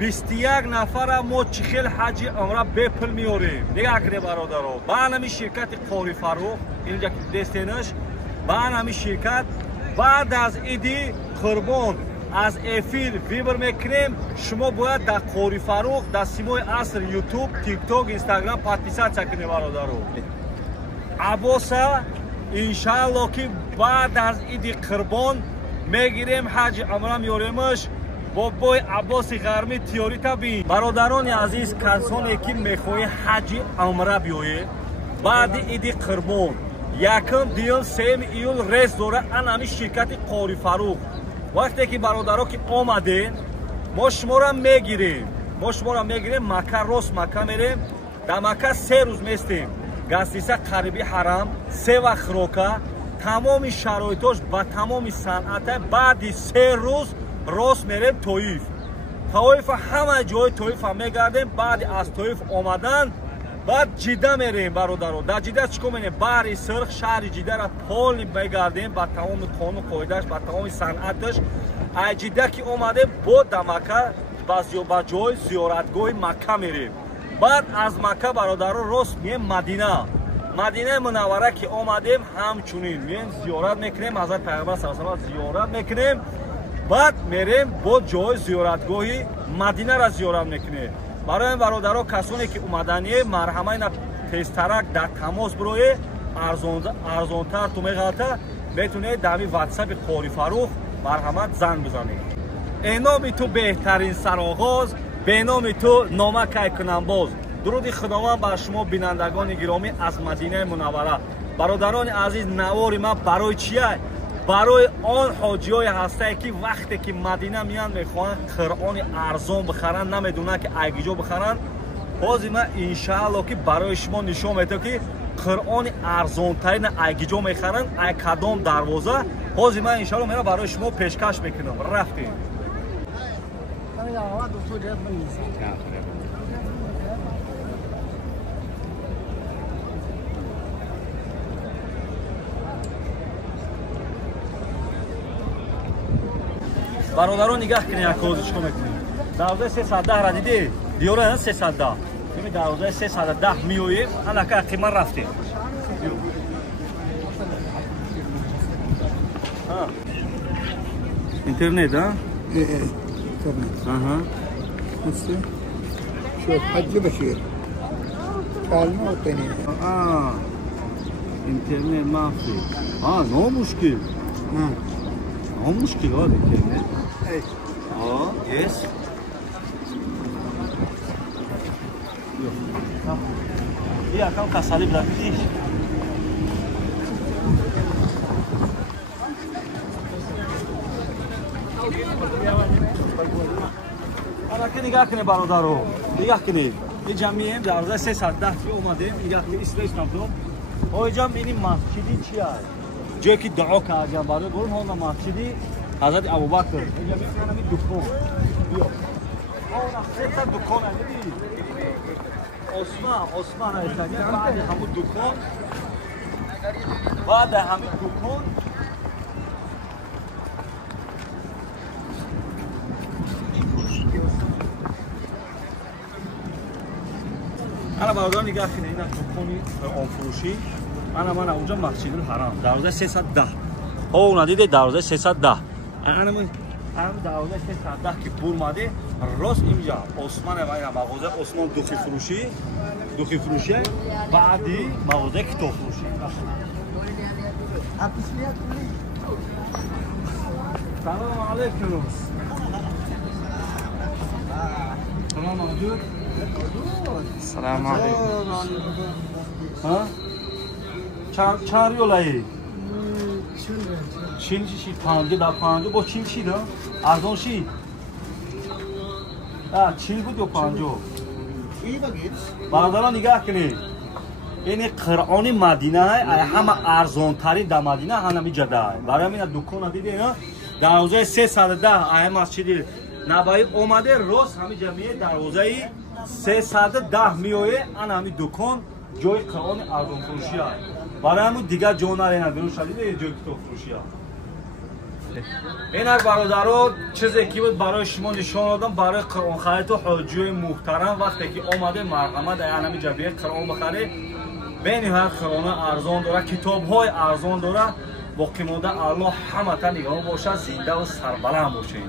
21 нафара мо чӣ хел ҳаҷи умра бепул меорем. Нигоҳ кунед бародаро. Ба ҳамин ширкати Қори Фарух инҷа ки дестенаш ба ҳамин ширкат баъд аз иди Қурбон аз эфир вибр мекунем. Шумо бояд дар Қори Фарух дар Симои Аср YouTube, TikTok, Instagram подписатсия кунед бародаро. Аббоса иншаалло ки баъд аз иди Қурбон мегирем ҳаҷи умра меоремаш. бобои Аббоси Ғармӣ тиёрӣ табин. Бародарони азиз, касоне ки мехоҳӣ ҳаҷи умра биёед баъди иди Қурбон 1-2-3 июл рейс дора анами ширкати Қори Фарух. вақте ки бародаро ки омаден мо шуморо мегирем. Макка рост Макка мерем. дар Макка 3 рӯз местем. гастиса қариби ҳарам, 3 вақт хӯрока, тамоми шароитош ба тамоми санъата. баъди 3 рӯз рост мерем Тоиф. Тоифа ҳама ҷои Тоифа мегардем. баъди аз Тоиф омадан баъд Ҷидда мерем бародаро. дар Ҷидда чикор менем? Баҳри Сирх, шаҳри Ҷиддаро полни мегардем ба тамоми қонун қоидаш, ба тамоми санъаташ. аз Ҷидда ки омадем бо дар Макка ба ҷои зиёратгоҳи Макка мерем. баъд аз Макка бародаро рост мием Мадина. Мадинаи Мунаввара ки омадем ҳамчунин мием зиёрат мекунем. ҳазрати пайғамбар саллаллоҳу алайҳи ва саллам зиёрат мекунем. баъд мерем бо ҷои зиёратгоҳи Мадинара зиёрат мекунем. барои бародаро касоне ки омадание марҳамаи тезтарак дар тамос бироед арзонтар ту меғалта метунед дар ватсапи Қори Фарух марҳамат занг бизанед. эноми ту беҳтарин сароғоз, беноми ту номакай кунанбоз. дуруди худованд бар шумо бинандагони гиромӣ аз Мадинаи Мунаввара. бародарони азиз, навори ман барои чия? барои он ҳоҷиҳое ҳастае ки вақте ки Мадина миянд мехоҳанд қуръони арзон бихаранд, намедонанд ки айгиҷо бихаранд. ҳозир ман иншаалло ки барои шумо нишон медиҳам ки қуръони арзонтарин айгиҷо мехаранд ай кадом дарвоза. ҳозир ман иншаалло мера барои шумо пешкаш мекунам. рафтем. бародаро нигоҳ кунед як ҳозир чикор мекунем. дарвозаи 310 диди? диёра 310. Ими дарвозаи 310 миёем. анака қимат рафтем. интернет, а? интернет. Ага. شوف حج بشير قال موطني интернет мафи. نو مشكل. نو مشكل هذا интернет. اي يس. يا كم كسالي بلاكيش. انا که نگاه کنید برادرو، نگاه کنید. این جمعیه در روز 310 که اومدیم، نگاه کنید استریس نبودم. اینجا این مسجدی چیه؟ جایی که دعا کردیم برای برون هون مسجدی حضرت ابوبکر. اینجا می‌کنم این دکان. بیا. اون سه دکان دیدی؟ عثمان ایتالیایی بعد همون دکان. بعد همین دکان انا برادران نگاه کنید این دکانی آنفروشی من اونجا مسجد الحرام دروازه 310 اون دیده دروازه 310 انا من دروازه 310 که پول ماده راست اینجا عثمان و این مغازه عثمان دوخی فروشی بعدی مغازه کتاب فروشی سلام علیکم سلام علیکم سلام علیکم. ها؟ چند یولایی؟ چین چی؟ پنجه دا پنجه با چین چی دا؟ از اون چی؟ چین بود یا پنجه؟ برادران نگاه کنید. این قرآن مدینه همه ارزان ترین در مدینه همه جده. برای همین دکان دیدی نه؟ دروازه 310 ای مسجد نبایی اومده روز همین جمعیه دروازه 310 میوه ان همین دکان جای قرآن ارزان فروشی است. برای همون دیگر جا نرین بیرون شدید جای کتاب فروشی است. инак бародарон чизе ки буд барои шумо нишон додам барои қуръонхариту ҳоҷиёи муҳтарам вақте ки омаде марҳамат ҳами ҷабия қуръон бихаред бениҳоят қуръона арзон дора китобҳои арзон дора боқӣ монда аллоҳ ҳаматан нигоҳ бошад зиндаву сарбаланд бошед.